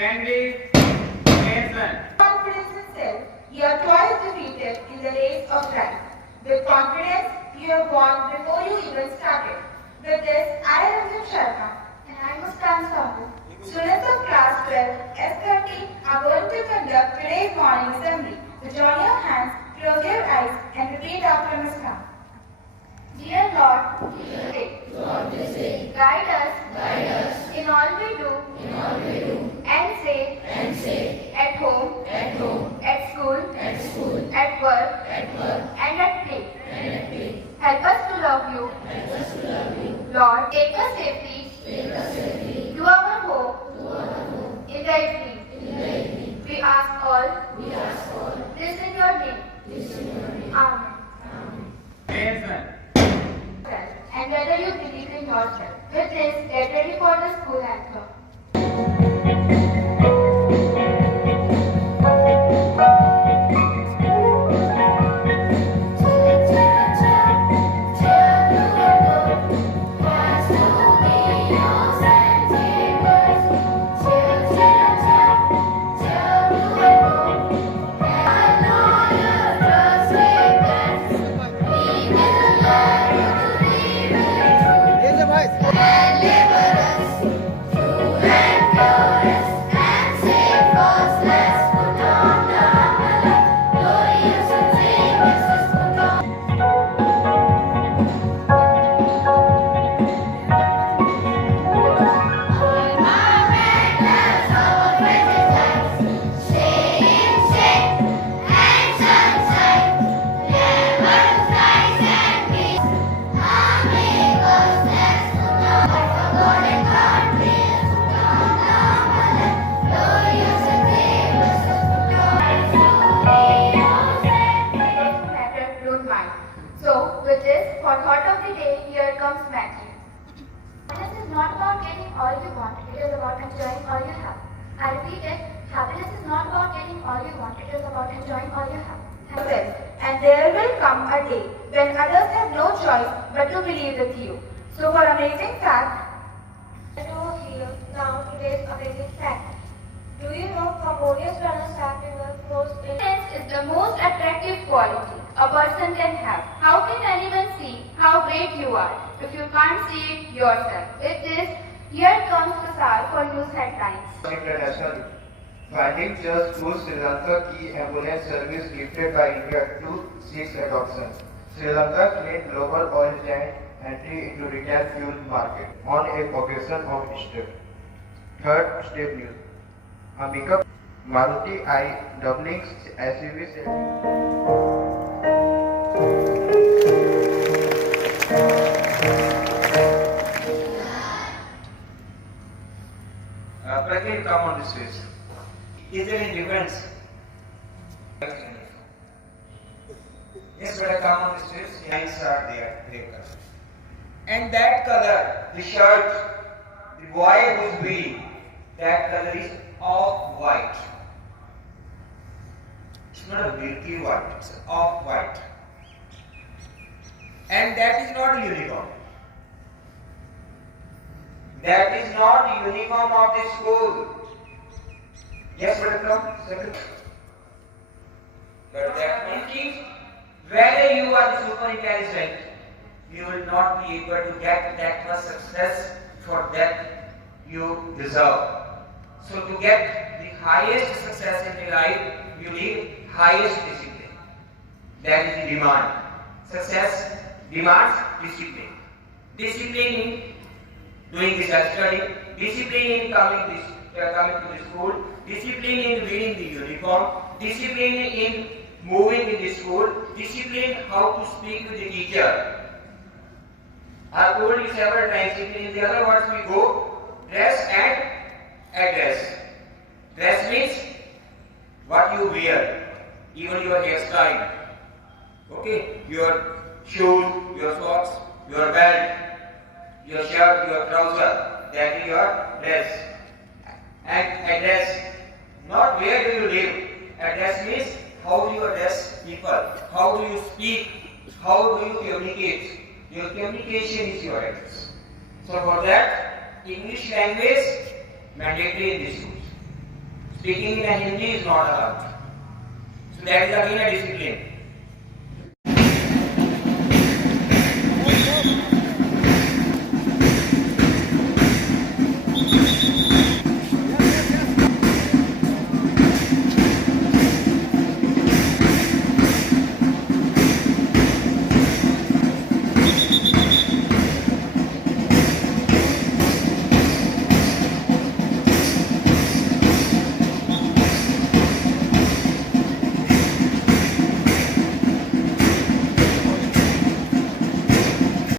Splendid nation. Confidence in self, you are twice defeated in the race of life. With confidence, you have won before you even started. With this, I am Ram Sharma and I am Muskan Sahu. Students of class 12 S13 are going to conduct today's morning assembly. So join your hands, close your eyes and repeat after Muskan. Dear Lord, guide us in all we do, and say, at home, at school, at work, and at play. Help us to love you. Lord, take us safely to our home in the evening. We ask all this in your name. Amen. Nation. And whether you believe in yourself. With this, get ready for the school anthem. So, with this, for thought of the day, here comes Matthew. Happiness is not about getting all you want, it is about enjoying all you have. I repeat it, happiness is not about getting all you want, it is about enjoying all you have. And there will come a day when others have no choice but to believe with you. So for amazing fact, here now today's amazing fact. Do you know harmonious runners fact flows in? Is the most attractive quality a person can have. How can anyone see how great you are if you can't see it yourself? With this, here comes Kasar for news headlines. International finding just through Sri Lanka key ambulance service gifted by India to 6 adoption. Sri Lanka claimed global oil giant entry into retail fuel market on a occasion of Easter. Third state news. Ambika Maruti I doubling SUV Pragya, come on this face. Is there any difference? Yes, but come on this face. Lines are there, grey color. And that color, the shirt, the boy who's wearing, that color is off-white. It's not a milky white, it's off-white. And that is not a uniform. That is not uniform of the school. Yes, welcome. But that means whether you are the super intelligent, you will not be able to get that much success for that you deserve. So to get the highest success in your life, you need highest discipline. That is the demand. Success demands discipline. Discipline in doing the self-study, discipline in coming to the school, discipline in wearing the uniform, discipline in moving in the school, discipline how to speak with the teacher. I told you several times, in the other words we go dress and address. Dress means what you wear, even your hairstyle. Okay, your shoes, your socks, your belt, your shirt, your trouser, that is your dress. And address, not where do you live. Address means how do you address people, how do you speak, how do you communicate. Your communication is your address. So for that, English language mandatory in this schools. Speaking in a Hindi is not allowed. So that is again a discipline.